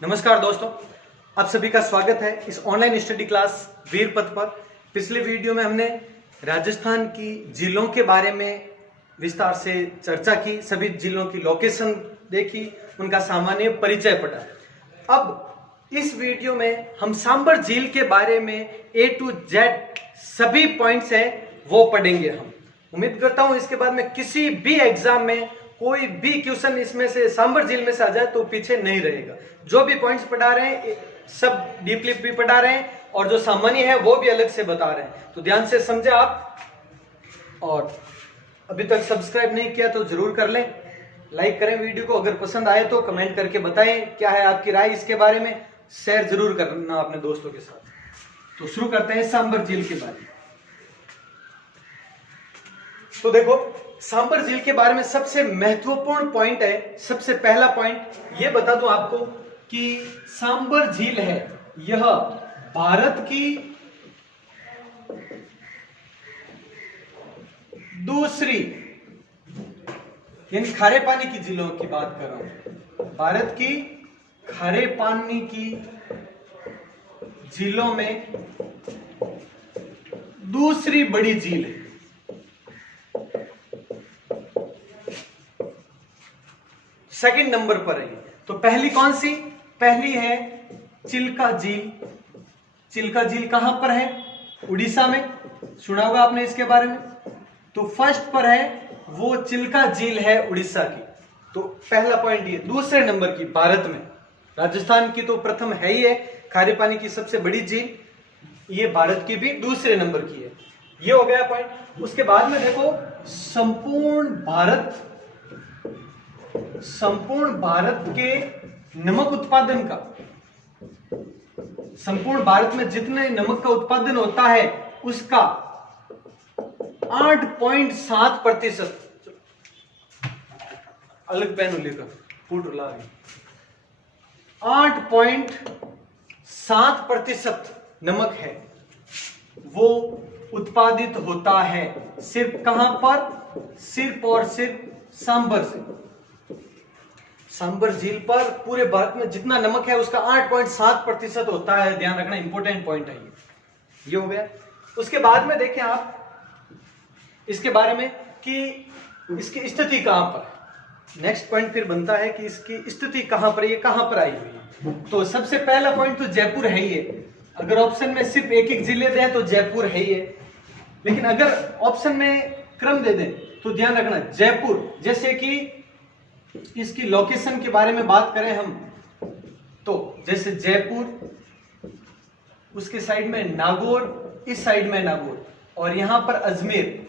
नमस्कार दोस्तों, आप सभी का स्वागत है इस ऑनलाइन स्टडी क्लास वीरपथ पर। पिछले वीडियो में हमने राजस्थान की जिलों के बारे में विस्तार से चर्चा की, सभी जिलों की लोकेशन देखी, उनका सामान्य परिचय पढ़ा। अब इस वीडियो में हम सांबर झील के बारे में A to Z सभी पॉइंट्स हैं वो पढ़ेंगे। हम उम्मीद करता हूं इसके बाद में किसी भी एग्जाम में कोई भी क्वेश्चन इसमें से सांबर झील में से आ जाए तो पीछे नहीं रहेगा। जो भी पॉइंट्स पढ़ा रहे हैं सब डीपली भी पढ़ा रहे हैं और जो सामान्य है वो भी अलग से बता रहे हैं, तो ध्यान से समझे आप। और अभी तक सब्सक्राइब नहीं किया तो जरूर कर लें, लाइक करें वीडियो को, अगर पसंद आए तो कमेंट करके बताएं क्या है आपकी राय इसके बारे में, शेयर जरूर करना अपने दोस्तों के साथ। तो शुरू करते हैं सांबर झील के बारे में। तो देखो, सांबर झील के बारे में सबसे महत्वपूर्ण पॉइंट है, सबसे पहला पॉइंट ये बता दूं आपको कि सांबर झील है यह भारत की दूसरी, यानी खारे पानी की झीलों की बात कर रहा हूं, भारत की खारे पानी की झीलों में दूसरी बड़ी झील है। सेकंड नंबर पर है। तो पहली कौन सी? पहली है चिल्का झील। चिल्का झील कहां पर है? उड़ीसा में, सुना होगा आपने इसके बारे में। तो फर्स्ट पर है वो चिल्का झील है उड़ीसा की। तो पहला पॉइंट ये। दूसरे नंबर की भारत में, राजस्थान की तो प्रथम है ही है, खारे पानी की सबसे बड़ी झील, ये भारत की भी दूसरे नंबर की है। ये हो गया पॉइंट। उसके बाद में देखो, संपूर्ण भारत के नमक उत्पादन का, संपूर्ण भारत में जितने नमक का उत्पादन होता है उसका 8.7%, अलग पेन लेकर फूट ला रही, 8.7% नमक है वो उत्पादित होता है। सिर्फ कहां पर? सिर्फ और सिर्फ सांबर से। सांबर झील पर पूरे भारत में जितना नमक है उसका 8.7% होता है। ध्यान रखना, इंपॉर्टेंट पॉइंट है ये हो गया। उसके बाद में देखें आप इसके बारे में कि इसकी स्थिति कहां पर है। नेक्स्ट पॉइंट फिर बनता है कि इसकी स्थिति कहां पर, ये कहां पर आई हुई है। तो सबसे पहला पॉइंट तो जयपुर है ही है। अगर ऑप्शन में सिर्फ एक एक जिले दें तो जयपुर है ही है, लेकिन अगर ऑप्शन में क्रम दे दें तो ध्यान रखना जयपुर, जैसे कि इसकी लोकेशन के बारे में बात करें हम, तो जैसे जयपुर, उसके साइड में नागौर, इस साइड में नागौर, और यहां पर अजमेर।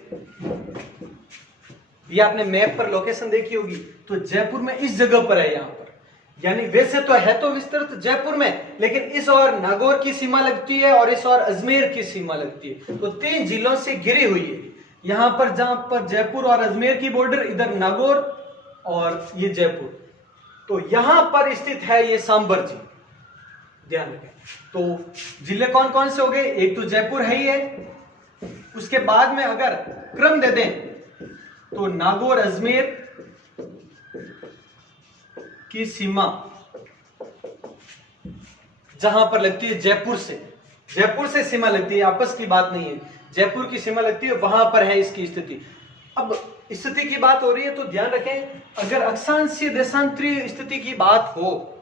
ये आपने मैप पर लोकेशन देखी होगी। तो जयपुर में इस जगह पर है यहां पर, यानी वैसे तो है तो विस्तृत जयपुर में, लेकिन इस और नागौर की सीमा लगती है और इस और अजमेर की सीमा लगती है। तो 3 जिलों से घिरी हुई है। यहां पर जहां पर जयपुर और अजमेर की बॉर्डर, इधर नागौर और ये जयपुर, तो यहां पर स्थित है ये सांबर झील। ध्यान रखें। तो जिले कौन कौन से हो गए? एक तो जयपुर है ही है, उसके बाद में अगर क्रम दे दें तो नागौर अजमेर की सीमा जहां पर लगती है जयपुर से सीमा लगती है, आपस की बात नहीं है, जयपुर की सीमा लगती है, वहां पर है इसकी स्थिति। अब स्थिति की बात हो रही है तो ध्यान रखें, अगर अक्षांशीय देशांतरीय स्थिति की बात हो,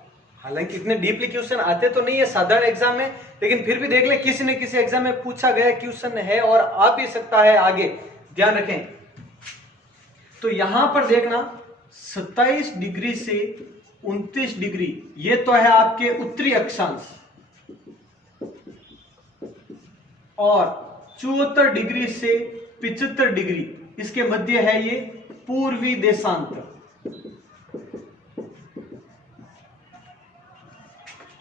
हालांकि इतने डीपली क्वेश्चन आते तो नहीं है साधारण एग्जाम में, लेकिन फिर भी देख ले किसी न किसी एग्जाम में पूछा गया क्वेश्चन है और आ भी सकता है आगे, ध्यान रखें। तो यहां पर देखना 27 डिग्री से 29 डिग्री, ये तो है आपके उत्तरी अक्षांश, और 74 डिग्री से 75 डिग्री इसके मध्य है ये पूर्वी देशांतर।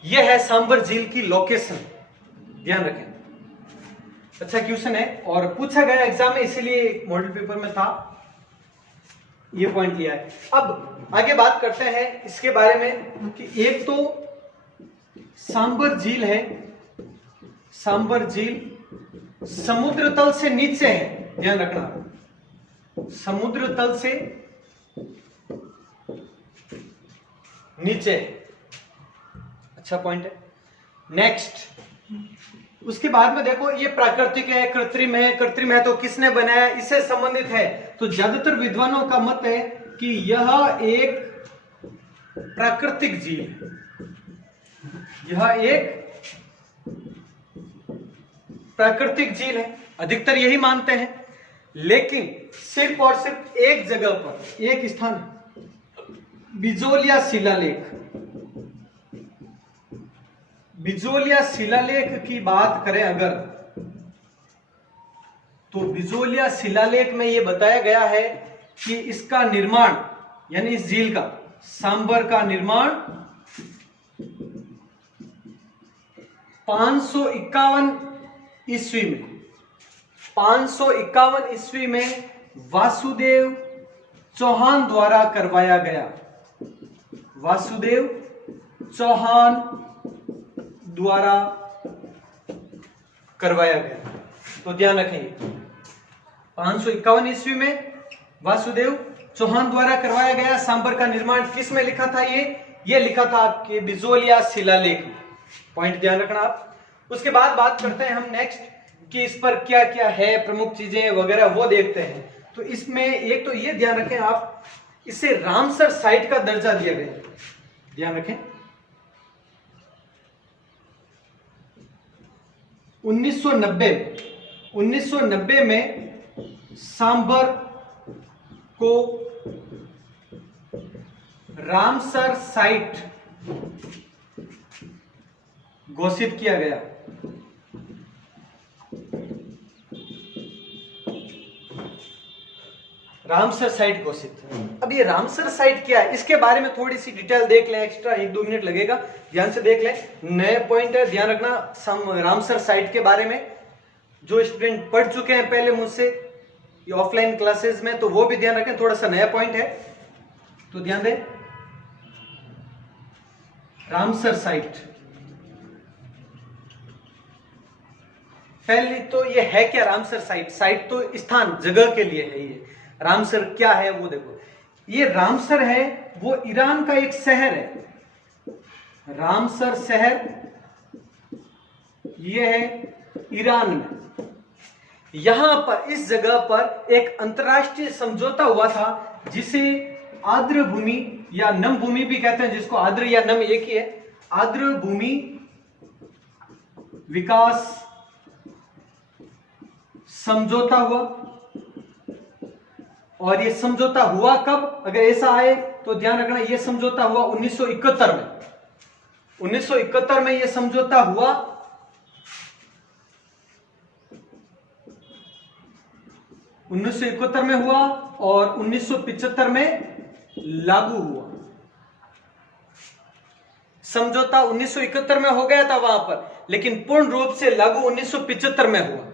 यह है सांबर झील की लोकेशन, ध्यान रखें। अच्छा क्वेश्चन है और पूछा गया एग्जाम में, इसीलिए मॉडल पेपर में था, ये पॉइंट लिया है। अब आगे बात करते हैं इसके बारे में कि एक तो सांबर झील है, सांबर झील समुद्र तल से नीचे है, ध्यान रखना, समुद्र तल से नीचे। अच्छा पॉइंट है। नेक्स्ट, उसके बाद में देखो ये प्राकृतिक है, कृत्रिम है। कृत्रिम है तो किसने बनाया, इससे संबंधित है। तो ज्यादातर विद्वानों का मत है कि यह एक प्राकृतिक झील है, यह एक प्राकृतिक झील है, अधिकतर यही मानते हैं। लेकिन सिर्फ और सिर्फ एक जगह पर, एक स्थान, बिजोलिया शिलालेख। बिजोलिया शिलालेख की बात करें अगर, तो बिजोलिया शिलालेख में यह बताया गया है कि इसका निर्माण, यानी इस झील का, सांबर का निर्माण 551 ईस्वी में, 551 ईस्वी में वासुदेव चौहान द्वारा करवाया गया। वासुदेव चौहान द्वारा करवाया गया। तो ध्यान रखें, 551 ईस्वी में वासुदेव चौहान द्वारा करवाया गया। सांबर का निर्माण किस में लिखा था, ये लिखा था आपके बिजोलिया शिलालेख में। पॉइंट ध्यान रखना आप। उसके बाद बात करते हैं हम नेक्स्ट कि इस पर क्या क्या है, प्रमुख चीजें वगैरह वो देखते हैं। तो इसमें एक तो ये ध्यान रखें आप, इसे रामसर साइट का दर्जा दिया गया। ध्यान रखें, 1990 में सांबर को रामसर साइट घोषित किया गया। रामसर साइट घोषित। अब ये रामसर साइट क्या है, इसके बारे में थोड़ी सी डिटेल देख लें, एक्स्ट्रा 1-2 मिनट लगेगा, ध्यान से देख लें। नए पॉइंट है, ध्यान रखना रामसर साइट के बारे में। जो स्टूडेंट पढ़ चुके हैं पहले मुझसे ये ऑफलाइन क्लासेस में, तो वो भी ध्यान रखें, थोड़ा सा नया पॉइंट है तो ध्यान दें। रामसर साइट, पहले तो ये है क्या रामसर साइट। साइट तो स्थान, जगह के लिए है। ये रामसर क्या है वो देखो, ये रामसर है वो ईरान का एक शहर है। रामसर शहर ये है ईरान में। यहां पर इस जगह पर एक अंतरराष्ट्रीय समझौता हुआ था जिसे आर्द्र भूमि या नम भूमि भी कहते हैं, जिसको आर्द्र या नम एक ही है। आर्द्र भूमि विकास समझौता हुआ। और ये समझौता हुआ कब, अगर ऐसा आए तो ध्यान रखना, ये समझौता हुआ 1971 में। 1971 में ये समझौता हुआ। में हुआ और 1975 में लागू हुआ। समझौता 1971 में हो गया था वहां पर, लेकिन पूर्ण रूप से लागू 1975 में हुआ।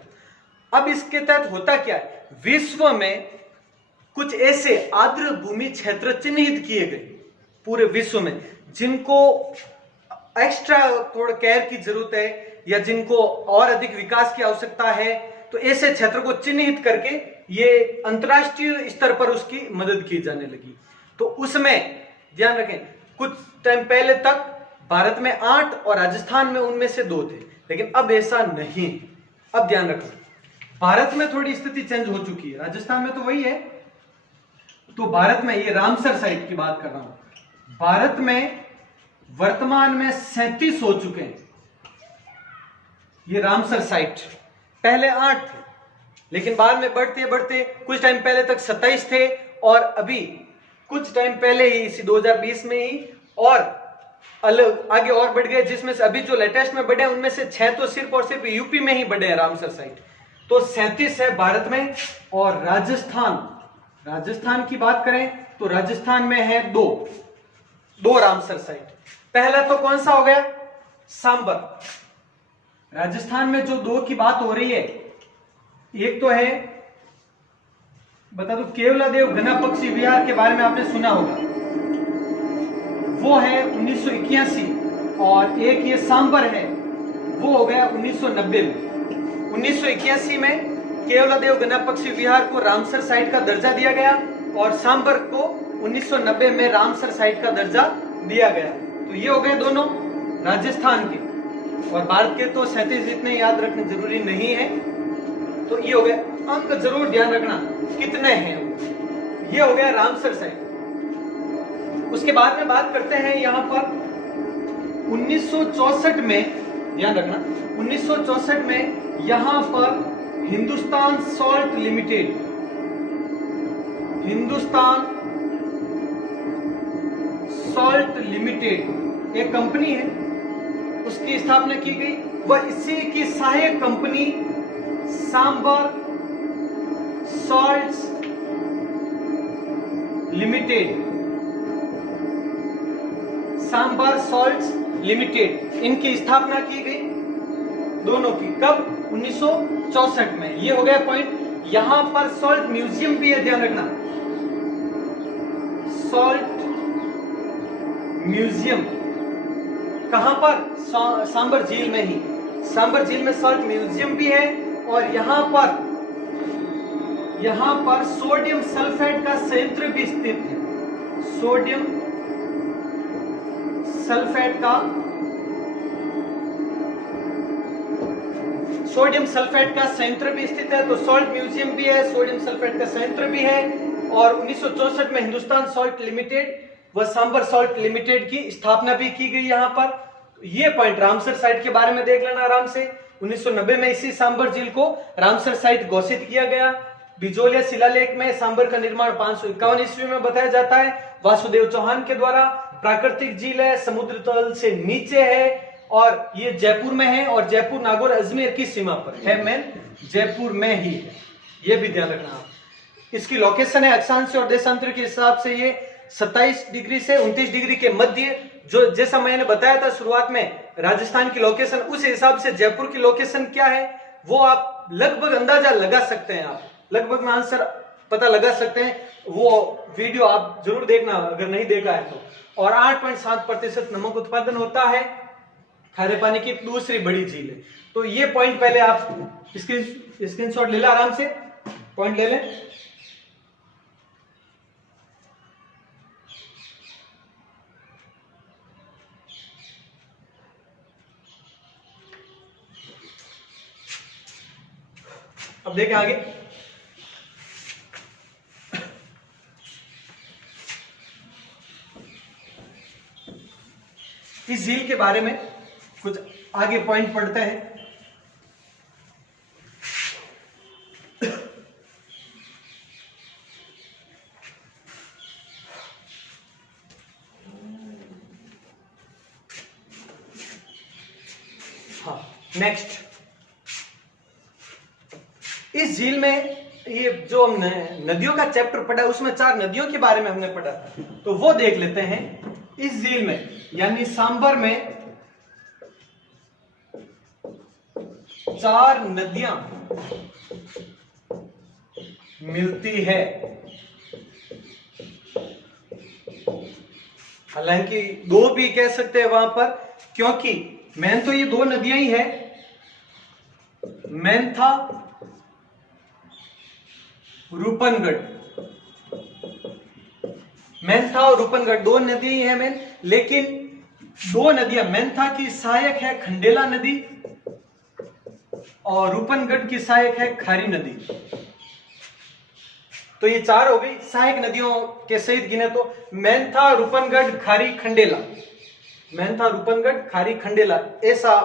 अब इसके तहत होता क्या है, विश्व में कुछ ऐसे आर्द्र भूमि क्षेत्र चिन्हित किए गए पूरे विश्व में, जिनको एक्स्ट्रा थोड़ा केयर की जरूरत है या जिनको और अधिक विकास की आवश्यकता है। तो ऐसे क्षेत्र को चिन्हित करके ये अंतरराष्ट्रीय स्तर पर उसकी मदद की जाने लगी। तो उसमें ध्यान रखें, कुछ टाइम पहले तक भारत में 8 और राजस्थान में उनमें से 2 थे, लेकिन अब ऐसा नहीं। अब ध्यान रखें, भारत में थोड़ी स्थिति चेंज हो चुकी है, राजस्थान में तो वही है। तो भारत में, ये रामसर साइट की बात कर रहा हूं, भारत में वर्तमान में 37 हो चुके हैं ये रामसर साइट। पहले 8 थे, लेकिन बाद में बढ़ते बढ़ते कुछ टाइम पहले तक 27 थे, और अभी कुछ टाइम पहले ही इसी 2020 में ही और अलग आगे और बढ़ गए, जिसमें से अभी जो लेटेस्ट में बढ़े उनमें से 6 तो सिर्फ और सिर्फ यूपी में ही बढ़े हैं रामसर साइट। तो 37 है भारत में। और राजस्थान की बात करें तो राजस्थान में है 2 रामसर साइट। पहला तो कौन सा हो गया, सांबर। राजस्थान में जो 2 की बात हो रही है, एक तो है, बता दो, केवलादेव घना पक्षी विहार के बारे में आपने सुना होगा, वो है 1981, और एक ये सांबर है वो हो गया 1990 में। 1981 में केवलादेव घना पक्षी विहार को रामसर साइट का दर्जा दिया गया, और सांबर को 1990 में रामसर साइट का दर्जा दिया गया। तो ये हो गए दोनों। राजस्थान के, और भारत के तो 37 इतने याद रखने जरूरी नहीं है। तो ये हो गया, अंक जरूर ध्यान रखना कितने हैं। ये हो गया रामसर साइट। उसके बाद में बात करते हैं यहां पर 1964 में, ध्यान रखना 1964 में यहां पर Hindustan salt limited, Hindustan salt limited एक कंपनी है, उसकी स्थापना की गई। वह इसी की सहायक company Sambhar salts limited, Sambhar salts limited, इनकी स्थापना की गई दोनों की। कब? 1964 में। ये हो गया पॉइंट। यहां पर सॉल्ट म्यूजियम भी है, ध्यान रखना, सॉल्ट म्यूजियम कहां पर? सांबर झील में ही, सांबर झील में सॉल्ट म्यूजियम भी है। और यहां पर सोडियम सल्फेट का संयंत्र भी स्थित है, सोडियम सल्फेट का संयंत्र भी स्थित है। तो सॉल्ट म्यूजियम भी है, सोडियम सल्फेट का संयंत्र भी है। और 1964 में हिंदुस्तान सॉल्ट लिमिटेड व सांबर सॉल्ट लिमिटेड की स्थापना भी की गई यहां पर। ये पॉइंट रामसर साइट के बारे में देख लेना आराम से। 1990 में इसी सांबर झील को रामसर साइट घोषित किया गया। बिजोलिया शिलालेख में सांबर का निर्माण 551 ईस्वी में बताया जाता है, वासुदेव चौहान के द्वारा। प्राकृतिक झील है, समुद्र तल से नीचे है, और ये जयपुर में है, और जयपुर नागौर अजमेर की सीमा पर है, मेन जयपुर में ही है, ये भी ध्यान रखना आप। इसकी लोकेशन है अक्षांश और देशांतर के हिसाब से ये 27 डिग्री से 29 डिग्री के मध्य, जो जैसा मैंने बताया था शुरुआत में राजस्थान की लोकेशन, उस हिसाब से जयपुर की लोकेशन क्या है वो आप लगभग अंदाजा लगा सकते हैं, आप लगभग में आंसर पता लगा सकते हैं। वो वीडियो आप जरूर देखना अगर नहीं देखा है तो। और 8.7% नमक उत्पादन होता है, खारे पानी की दूसरी बड़ी झील है। तो ये पॉइंट पहले आप स्क्रीनशॉट ले लें, आराम से पॉइंट ले लें। अब देखें आगे, इस झील के बारे में कुछ आगे पॉइंट पढ़ते हैं। हाँ, नेक्स्ट, इस झील में ये जो हमने नदियों का चैप्टर पढ़ा उसमें 4 नदियों के बारे में हमने पढ़ा, तो वो देख लेते हैं। इस झील में यानी सांबर में 4 नदियां मिलती है। हालांकि 2 भी कह सकते हैं वहां पर, क्योंकि मेन तो ये 2 नदियां ही है, मेंथा रूपनगढ़, मेंथा और रूपनगढ़ 2 नदी ही है मेन। लेकिन 2 नदियां, मेंथा की सहायक है खंडेला नदी और रूपनगढ़ की सहायक है खारी नदी। तो ये 4 हो गई सहायक नदियों के सहित गिने तो, मेंथा रूपनगढ़ खारी खंडेला, मेंथा रूपनगढ़ खारी खंडेला, ऐसा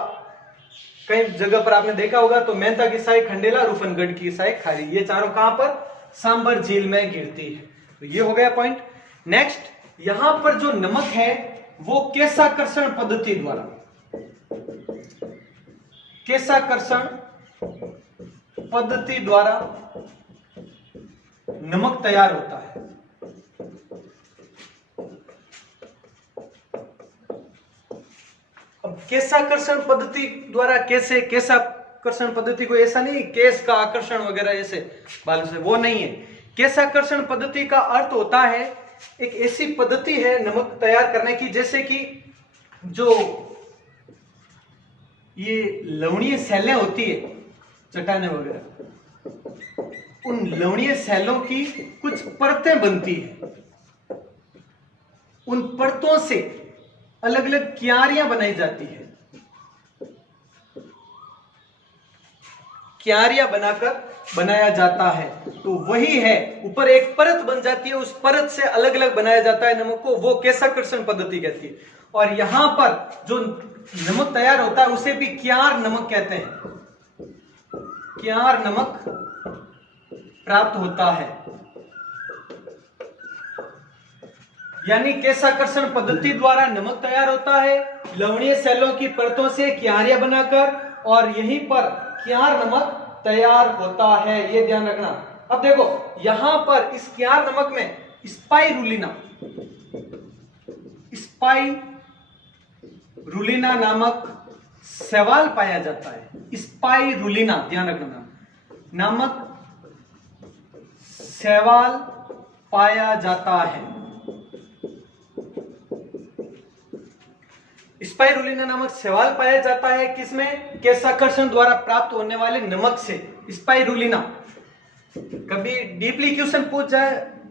कई जगह पर आपने देखा होगा। तो मेंथा की सहायक खंडेला, रूपनगढ़ की सहायक खारी, ये चारों कहां पर? सांबर झील में गिरती है। तो ये हो गया पॉइंट। नेक्स्ट, यहां पर जो नमक है वो केशाकर्षण पद्धति द्वारा, केशाकर्षण पद्धति द्वारा नमक तैयार होता है। अब केशाकर्षण पद्धति द्वारा कैसे? केशाकर्षण पद्धति को ऐसा नहीं केस का आकर्षण वगैरह ऐसे बालों से, वो नहीं है। केशाकर्षण पद्धति का अर्थ होता है एक ऐसी पद्धति है नमक तैयार करने की, जैसे कि जो ये लवणीय सैलें होती है, चट्टानें वगैरह, उन लवणीय सैलों की कुछ परतें बनती है। उन परतों से अलग अलग क्यारियां बनाई जाती है, क्यारियां बनाकर बनाया जाता है। तो वही है, ऊपर एक परत बन जाती है, उस परत से अलग अलग बनाया जाता है नमक को, वो केशाकर्षण पद्धति कहती है। और यहां पर जो नमक तैयार होता है उसे भी क्यार नमक कहते हैं, क्यार नमक प्राप्त होता है। यानी केशाकर्षण पद्धति द्वारा नमक तैयार होता है लवणीय सेलों की परतों से क्यारियां बनाकर, और यहीं पर क्यार नमक तैयार होता है, ये ध्यान रखना। अब देखो यहां पर इस क्यार नमक में स्पाइरुलिना नामक शैवाल पाया जाता है। स्पाइरुलिना, ध्यान रखना, नामक शैवाल पाया जाता है। स्पाइरुलिना नामक शैवाल पाया जाता है किसमें? केशाकर्षण द्वारा प्राप्त होने वाले नमक से। स्पाइरुलिना कभी डीपली क्वेश्चन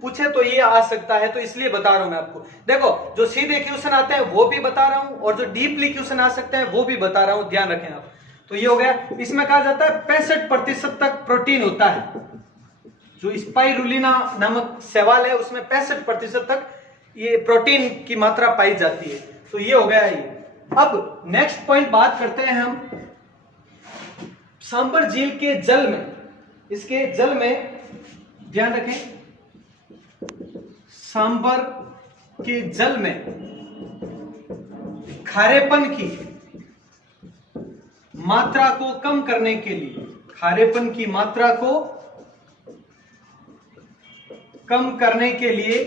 पूछे तो ये आ सकता है, तो इसलिए बता रहा हूं मैं आपको। देखो जो सीधे क्वेश्चन आते हैं वो भी बता रहा हूं, और जो डीपली क्वेश्चन आ सकते हैं वो भी बता रहा हूं, ध्यान रखें आप। तो ये हो गया। इसमें कहा जाता है 65% तक प्रोटीन होता है। जो स्पाइरुलिना नामक शैवाल है उसमें 65% तक ये प्रोटीन की मात्रा पाई जाती है। तो ये हो गया ये। अब नेक्स्ट पॉइंट बात करते हैं हम सांबर झील के जल में। इसके जल में ध्यान रखें, सांबर के जल में खारेपन की मात्रा को कम करने के लिए, खारेपन की मात्रा को कम करने के लिए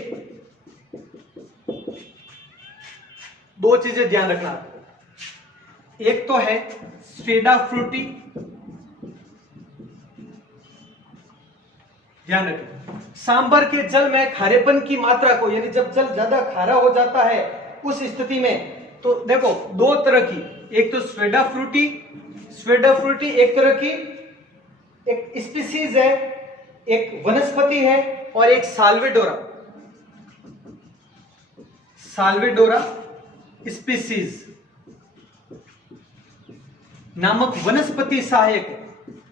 दो चीजें ध्यान रखना। एक तो है स्वेडा फ्रूटी, ध्यान रखें। सांबर के जल में खारेपन की मात्रा को, यानी जब जल ज्यादा खारा हो जाता है उस स्थिति में, तो देखो दो तरह की, एक तो स्वेडा फ्रूटी एक तरह की एक स्पीसीज है, एक वनस्पति है, और एक साल्वेडोरा स्पीसीज नामक वनस्पति सहायक है,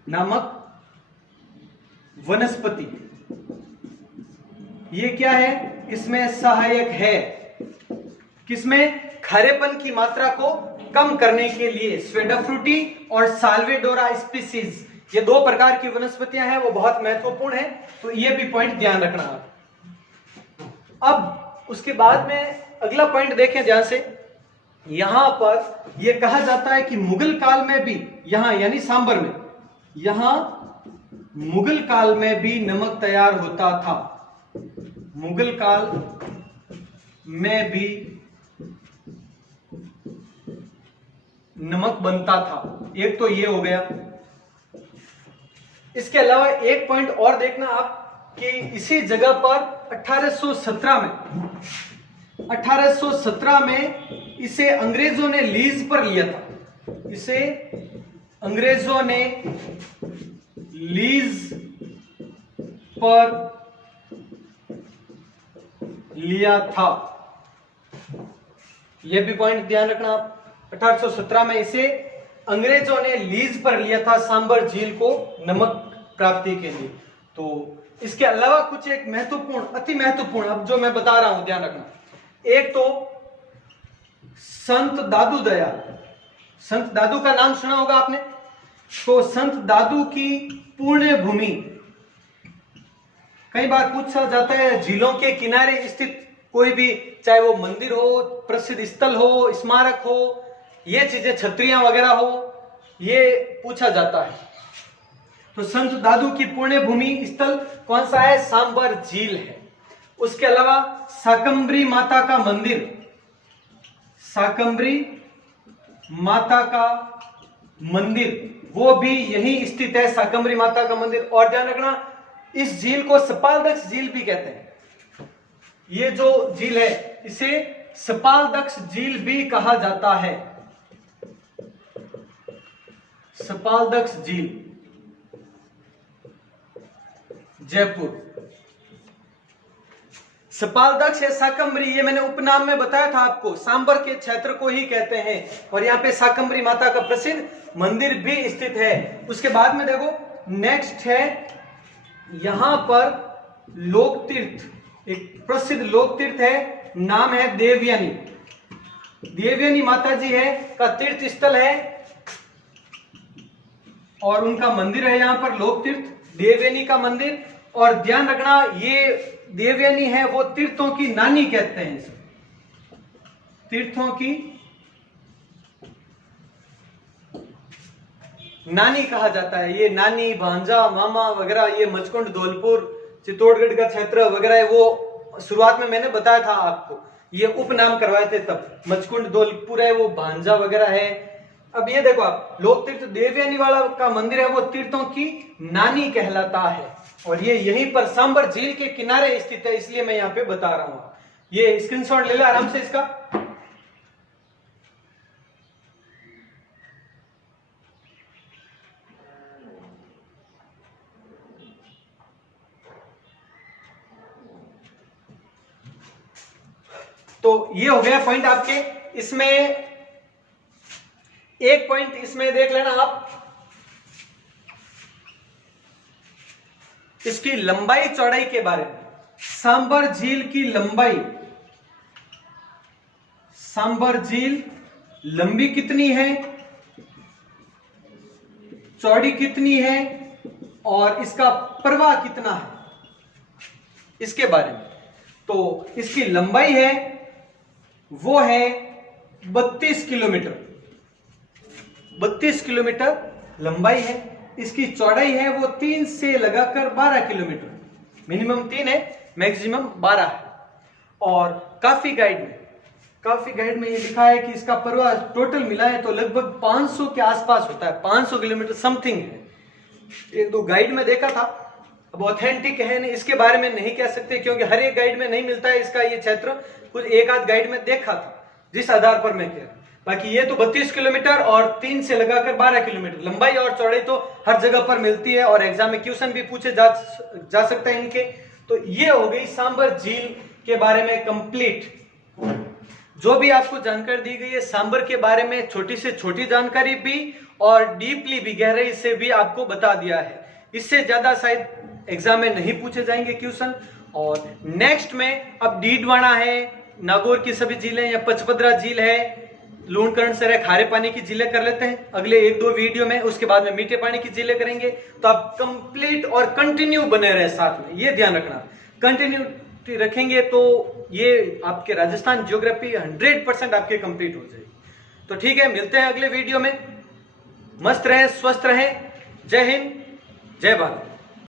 नामक वनस्पति। ये क्या है? इसमें सहायक है, किसमें? खारेपन की मात्रा को कम करने के लिए। स्वेडा फ्रूटी और साल्वेडोरा स्पीसीज, ये दो प्रकार की वनस्पतियां हैं, वो बहुत महत्वपूर्ण है, तो ये भी पॉइंट ध्यान रखना आप। अब उसके बाद में अगला पॉइंट देखें ध्यान से। यहां पर यह कहा जाता है कि मुगल काल में भी, यहां यानी सांबर में, यहां मुगल काल में भी नमक तैयार होता था। मुगल काल में भी नमक बनता था। एक तो ये हो गया। इसके अलावा एक पॉइंट और देखना आप कि इसी जगह पर 1817 में इसे अंग्रेजों ने लीज पर लिया था। इसे अंग्रेजों ने लीज पर लिया था। यह भी पॉइंट ध्यान रखना आप। 1817 में इसे अंग्रेजों ने लीज पर लिया था सांबर झील को नमक प्राप्ति के लिए। तो इसके अलावा कुछ एक महत्वपूर्ण, अति महत्वपूर्ण, अब जो मैं बता रहा हूं ध्यान रखना। एक तो संत दादू दयाल, संत दादू का नाम सुना होगा आपने। तो संत दादू की पुण्य भूमि, कई बार पूछा जाता है झीलों के किनारे स्थित कोई भी, चाहे वो मंदिर हो, प्रसिद्ध स्थल हो, स्मारक हो, ये चीजें छतरियां वगैरह हो, ये पूछा जाता है। तो संत दादू की पुण्य भूमि स्थल कौन सा है? सांबर झील है। उसके अलावा शाकंभरी माता का मंदिर, शाकंभरी माता का मंदिर, वो भी यही स्थित है, शाकंभरी माता का मंदिर। और ध्यान रखना, इस झील को सपालदक्ष झील भी कहते हैं। ये जो झील है इसे सपालदक्ष झील भी कहा जाता है। सपालदक्ष झील, जयपुर। सपालदक्ष या शाकंभरी, ये मैंने उपनाम में बताया था आपको, सांबर के क्षेत्र को ही कहते हैं। और यहाँ पे शाकंभरी माता का प्रसिद्ध मंदिर भी स्थित है। उसके बाद में देखो नेक्स्ट है यहां पर लोक तीर्थ, एक प्रसिद्ध लोक तीर्थ है, नाम है देवयानी। देवयानी माता जी है का तीर्थ स्थल है और उनका मंदिर है यहाँ पर लोक तीर्थ देवयानी का मंदिर। और ध्यान रखना ये देवयानी है वो तीर्थों की नानी कहते हैं इसे, तीर्थों की नानी कहा जाता है। ये नानी, भांजा, मामा वगैरह, ये मचकुंड, धौलपुर, चित्तौड़गढ़ का क्षेत्र वगैरह है, वो शुरुआत में मैंने बताया था आपको, ये उपनाम करवाए थे तब। मचकुंड, धौलपुर है वो, भांजा वगैरह है। अब ये देखो आप, लोक तीर्थ देवयानी वाला का मंदिर है वो तीर्थों की नानी कहलाता है और ये यहीं पर सांबर झील के किनारे स्थित है, इसलिए मैं यहाँ पे बता रहा हूं। ये स्क्रीनशॉट ले लो आराम से इसका। तो ये हो गया पॉइंट आपके। इसमें एक पॉइंट इसमें देख लेना आप, इसकी लंबाई चौड़ाई के बारे में। सांबर झील की लंबाई, सांबर झील लंबी कितनी है, चौड़ी कितनी है और इसका प्रवाह कितना है, इसके बारे में। तो इसकी लंबाई है वो है 32 किलोमीटर, 32 किलोमीटर लंबाई है। इसकी चौड़ाई है वो 3 से लगाकर 12 किलोमीटर, मिनिमम 3 है, मैक्सिमम 12 है। और काफी गाइड में ये लिखा है कि इसका प्रवाह टोटल मिला है तो लगभग 500 के आसपास होता है, 500 किलोमीटर समथिंग है। एक दो गाइड में देखा था, अब ऑथेंटिक है नहीं इसके बारे में नहीं कह सकते क्योंकि हर एक गाइड में नहीं मिलता है इसका ये क्षेत्र, कुछ एक आध गाइड में देखा था जिस आधार पर मैं कह रहा हूं। बाकी ये तो 32 किलोमीटर और 3 से लगाकर 12 किलोमीटर लंबाई और चौड़ाई तो हर जगह पर मिलती है और एग्जाम में क्वेश्चन भी पूछे जा सकता है इनके। तो ये हो गई सांबर झील के बारे में कंप्लीट। जो भी आपको जानकारी दी गई है सांबर के बारे में, छोटी से छोटी जानकारी भी और डीपली भी, गहराई से भी आपको बता दिया है। इससे ज्यादा शायद एग्जाम में नहीं पूछे जाएंगे क्वेश्चन। और नेक्स्ट में अब डीडवाना है, नागौर की सभी झीलें या पचपदरा झील है, लूणकरण सर है, खारे पानी की झीलें कर लेते हैं अगले 1-2 वीडियो में। उसके बाद में मीठे पानी की झीलें करेंगे। तो आप कंप्लीट और कंटिन्यू बने रहे साथ में, ये ध्यान रखना। कंटिन्यूटी रखेंगे तो ये आपके राजस्थान ज्योग्राफी 100% आपके कंप्लीट हो जाएगी। तो ठीक है, मिलते हैं अगले वीडियो में। मस्त रहें, स्वस्थ रहें। जय हिंद, जय भारत।